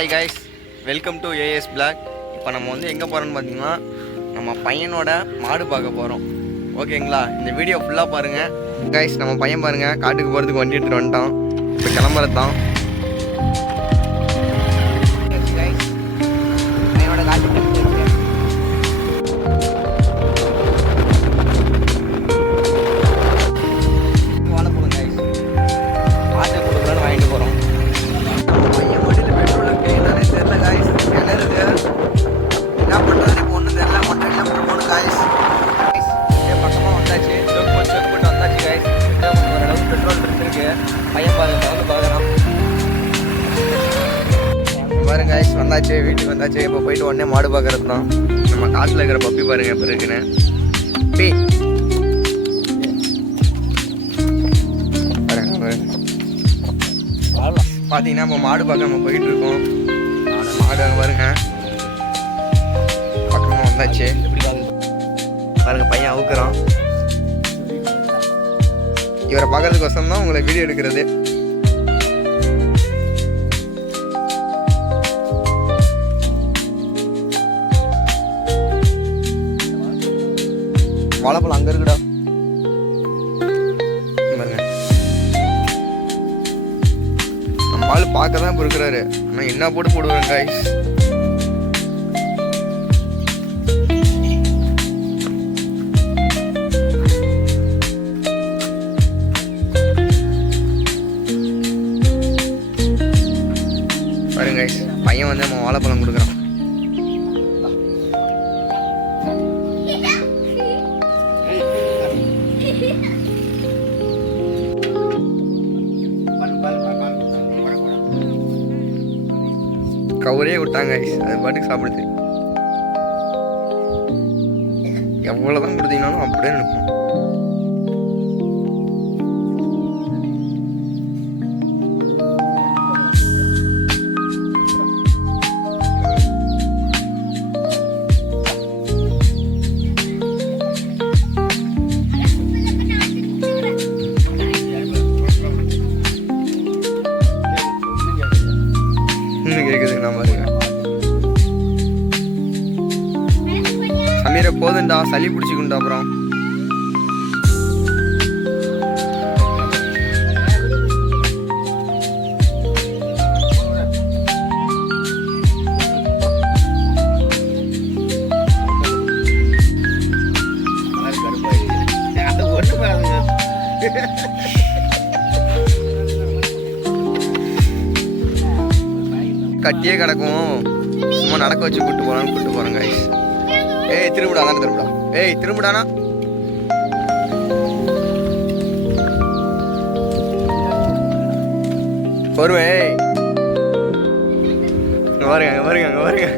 Hi guys, welcome to AS block. இப்போ நம்ம வந்து எங்கே போகிறோன்னு பார்த்தீங்கன்னா நம்ம பையனோட மாடு பார்க்க போகிறோம். ஓகேங்களா, இந்த வீடியோ ஃபுல்லாக பாருங்கள் கைஸ். நம்ம பையன் பாருங்கள், காட்டுக்கு போகிறதுக்கு வண்டி எடுத்துகிட்டு வந்துட்டான். இப்போ கிளம்புறது தான் பையனோட காட்டுக்கு பாருங்க கைஸ், வந்தாச்சு, வீட்டுக்கு வந்தாச்சு. இப்போ போயிட்டு உடனே மாடு பார்க்கறது தான். நம்ம காட்டில் இருக்கிற பப்பி பாருங்க எப்படி இருக்குன்னு. பார்த்தீங்கன்னா இப்போ மாடு பார்க்க நம்ம போயிட்டு இருக்கோம். மாடு அங்கே பாருங்க, பக்கமாக வந்தாச்சு. பாருங்க பையன் அவுக்குறான். இவரை பார்க்கறதுக்கோசம் தான் உங்களை வீடியோ எடுக்கிறது. வாழைப்பழம் அங்கே இருக்குடா பாருங்க. நம்ம ஆள் பார்க்க தான் இப்போ இருக்கிறாரு, ஆனால் என்ன போட்டு போடுவாங்க கைஸ். பாருங்க கைஸ், பையன் வந்து நம்ம வாழைப்பழம் கொடுக்குறான். கவரே விட்டாங்க, அது பாட்டுக்கு சாப்பிடுது. எவ்வளவுதான் கொடுத்தீங்கன்னாலும் அப்படியே நினைப்போம். சமீர போதுண்டா, சளி பிடிச்சிக்குண்டா. அப்புறம் கட்டியே கிடக்கும், சும்மா நடக்க வச்சு கூட்டு போறேன் கைஸ். ஏய் திரும்பிடா, தானே திரும்பிடா. ஏய் திரும்பிடானா. வருவேன். அங்கே பாருங்க.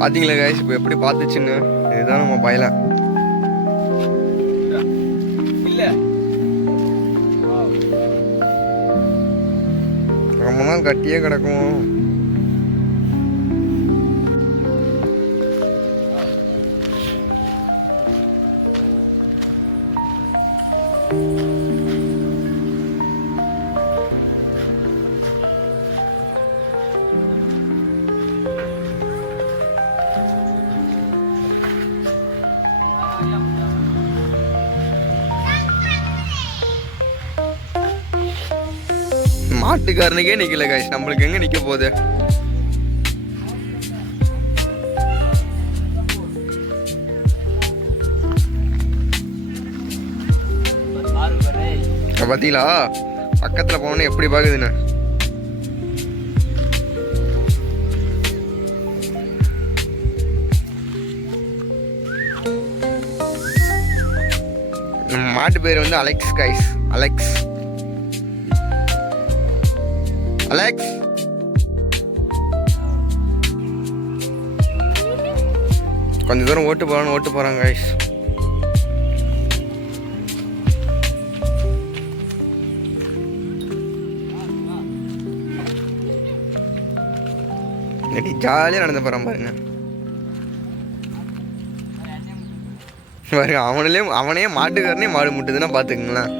பார்த்தீங்களா கைஸ், இப்போ எப்படி பார்த்துச்சுன்னு. இதுதான் நம்ம பயல. ரொம்ப நாள் கட்டியே கிடக்கும். மாட்டுக்காரனுக்கே நிக்கல கைஸ், நம்மளுக்கு எங்க நிக்க போகுது. பாத்தீங்களா, பக்கத்துல போனோன்னு எப்படி பாக்குதுன்னு. மாட்டு பேர் வந்து அலெக்ஸ் கைஸ். அலெக்ஸ் கொஞ்ச தூரம் ஓட்டு போறாங்க கைஸ். ஜாலியாக நடந்து போகிறான் பாருங்க. பாருங்க அவனே மாட்டுக்காரனே மாடு முட்டுதுன்னா பார்த்துக்குங்களேன்.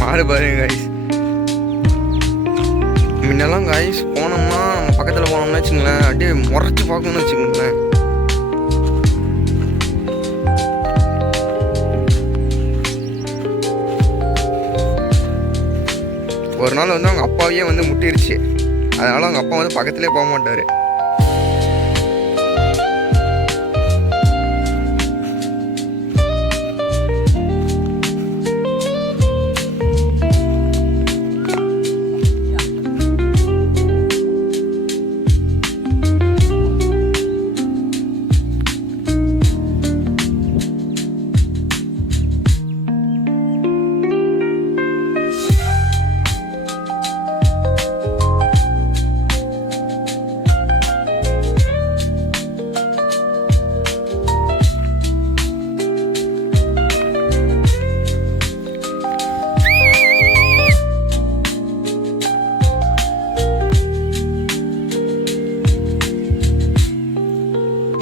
மாடு பாருங்க காய்ஸ். முன்னெல்லாம் காய்ஸ் போனோம்னா நம்ம பக்கத்தில் போனோம்னா வச்சுங்களேன், அப்படியே முறைச்சி பார்க்கணும்னு வச்சுக்கோங்களேன். ஒரு நாள் வந்து அவங்க அப்பாவையே வந்து முட்டிருச்சு. அதனால அவங்க அப்பா வந்து பக்கத்துலேயே போக மாட்டார்.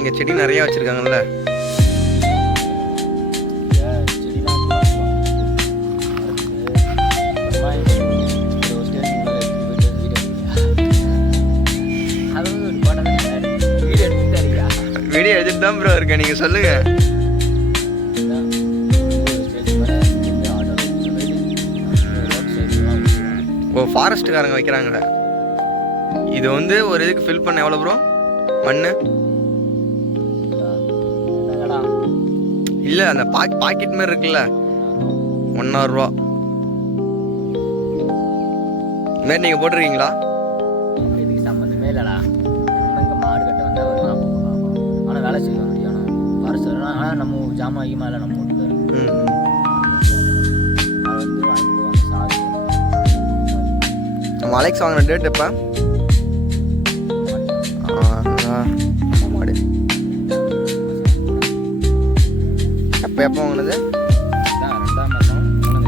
இங்கே செடி நிறையா வச்சுருக்காங்கல்ல. வீடியோ எடுத்துட்டு தான் ப்ரோ இருக்கேன், நீங்கள் சொல்லுங்கள். ஓ ஃபாரஸ்ட்டுக்காரங்க வைக்கிறாங்களே. இது வந்து ஒரு இதுக்கு ஃபில் பண்ண எவ்வளோ ப்ரோ மண்? இல்லை அந்த பாக்கெட் மாதிரி இருக்குல்ல, 1,000 ரூபா. இதுமாரி நீங்கள் போட்டிருக்கீங்களா? இதுக்கு சம்மந்தமே இல்லைடா. நம்ம இங்கே மாடு கட்ட வந்தால் வருவோம். ஆனால் வேலை செய்ய முடியும். ஃபாரஸ்ட் ஆனால் நம்ம ஜாமான் அதிகமாக இல்லை நம்ம வீட்டில். அதை வந்து வாங்கிக்குவாங்க சாவி. நம்ம அலெக்ஸ் வாங்கின டேட் எப்போ? மாடு எப்போ வாங்கினது? 2ஆம் மாதம் 3ஆம்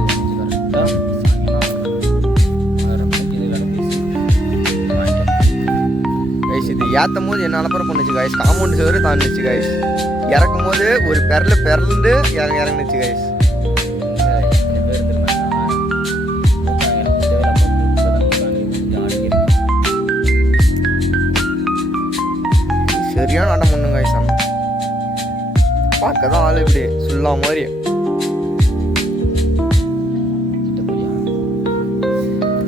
கைஸ். இது ஏற்றும் போது என்ன அலப்பறம் பண்ணுச்சு கைஸ். காம்பவுண்ட் சுவரு தாண்டிச்சு கைஸ். இறக்கும் போது ஒரு பிறந்து இறங்குனுச்சு கைஸ். சரியான ஆட்டம் பண்ணுங்க கைஸ். பார்க்க தான் ஆள் இப்படி சொல்லா மாதிரி.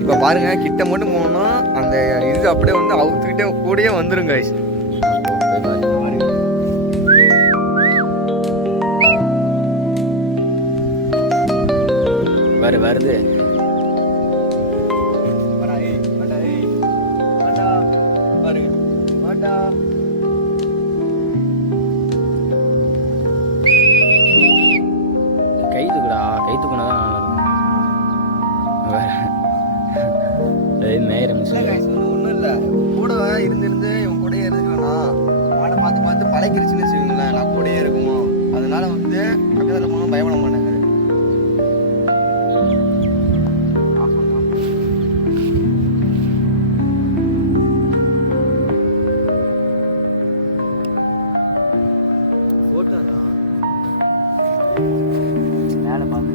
இப்போ பாருங்க கிட்ட மட்டும் போனோம்னா அந்த இது அப்படியே வந்து அவுத்துக்கிட்டே கூடயே வந்துடும் கைஸ். வருது கை தூக்குனா தான் மேயரம் ஒன்றும் இல்லை, கூட இருந்து இவன் கூடயே இருந்துக்கலண்ணா மாடை பார்த்து பழகிருச்சுன்னு வச்சுக்கோங்களேன். நான் கூடயே இருக்குமோ, அதனால வந்து பக்கத்தில் போனால் பயப்பட மாட்டேங்க. போட்டாரா மேலே பார்த்து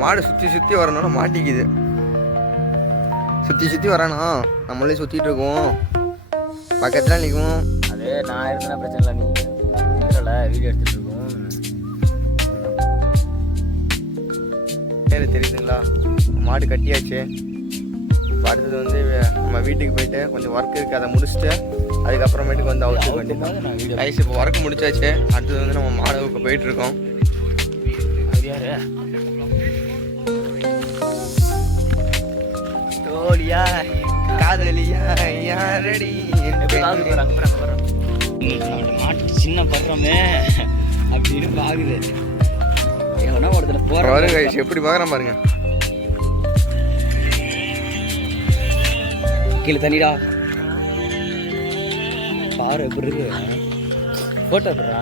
மாடு சுற்றி வரணும்னா மாட்டிக்குது. சுற்றி வரானா நம்மளே சுற்றிட்டு இருக்கோம், பக்கத்தில் நிற்கும். அதே நான் இருந்தா பிரச்சனை இல்லை, நீங்கள் வீடியோ எடுத்துகிட்டு இருக்கோம். சரி தெரியுதுங்களா, மாடு கட்டியாச்சு. இப்போ அடுத்தது வந்து நம்ம வீட்டுக்கு போயிட்டு கொஞ்சம் ஒர்க் இருக்குது, அதை முடிச்சுட்டு அதுக்கப்புறமேட்டுக்கு வந்து அவுட்டுக்கு வேண்டியது கைஸ். இப்போ ஒர்க் முடிச்சாச்சு. அடுத்தது வந்து நம்ம மாடு இப்போ போயிட்டுருக்கோம். அது யார் தோழியா காதலியா யாரடி மாட்டு சின்ன படுறோமே அப்படின்னு பாக்குது எவனா ஒருத்தர் பாருங்க guys, எப்படி பார்க்குறேன் பாருங்க. கீழே தண்ணிடா பாரு எப்படி இருக்கு போட்டோ எடுறா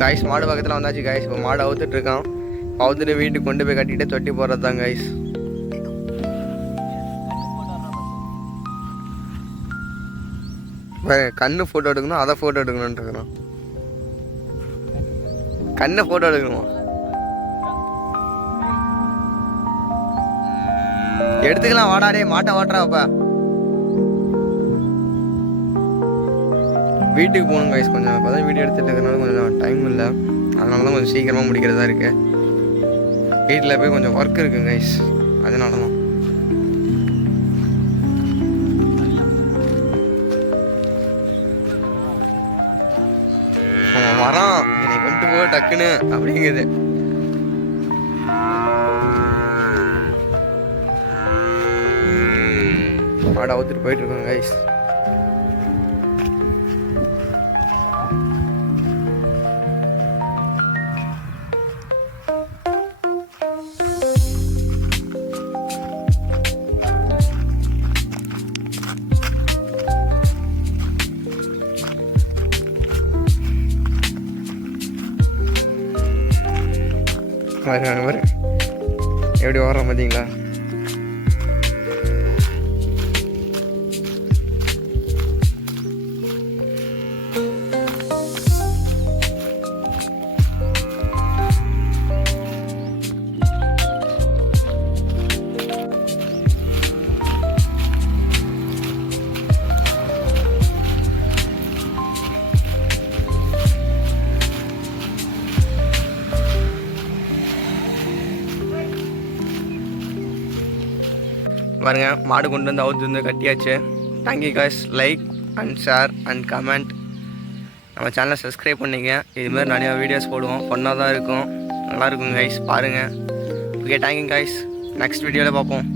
காய்ஸ் மாடு பக்கத்தில் வந்தாச்சு காய்ஸ். இப்போ மாடு அவுத்துட்டு இருக்கான். அவுத்துட்டு வீட்டுக்கு கொண்டு போய் கட்டிட்டு தொட்டி போடுறது தான் காய்ஸ். கண்ணு ஃபோட்டோ எடுக்கணும், அதை ஃபோட்டோ எடுக்கணும்னு இருக்கிறான். கண்ணை ஃபோட்டோ எடுக்கணுமா? எடுத்துக்கலாம் வாடாடே, மாட்டை வாட்டுறாப்பா. வீட்டுக்கு போகணும் கைஸ். கொஞ்சம் இப்போ தான் வீடியோ எடுத்துகிட்டு இருக்கிறனால கொஞ்சம் டைம் இல்லை. அதனால தான் கொஞ்சம் சீக்கிரமாக முடிக்கிறதா இருக்குது. வீட்டில் போய் கொஞ்சம் ஒர்க் இருக்குது கைஸ், அதனால தான். அவன் வரான், என்னை கொண்டு போக டக்குன்னு அப்படிங்குது. மாடை அவுத்துட்டு போயிட்டு இருக்கோங்க கைஸ். பாரு எப்படி ஓடுறோம் பார்த்தீங்களா? பாருங்க மாடு கொண்டு வந்து அவுத்து வந்து கட்டியாச்சு. Thank you guys. Like and share and comment. நம்ம சேனலை சப்ஸ்கிரைப் பண்ணிங்க. இதுமாதிரி நிறையா வீடியோஸ் போடுவோம், ஃபன்னாக தான் இருக்கும், நல்லாயிருக்கும் கைஸ், பாருங்கள். Okay thank you guys. நெக்ஸ்ட் வீடியோவில் பார்ப்போம்.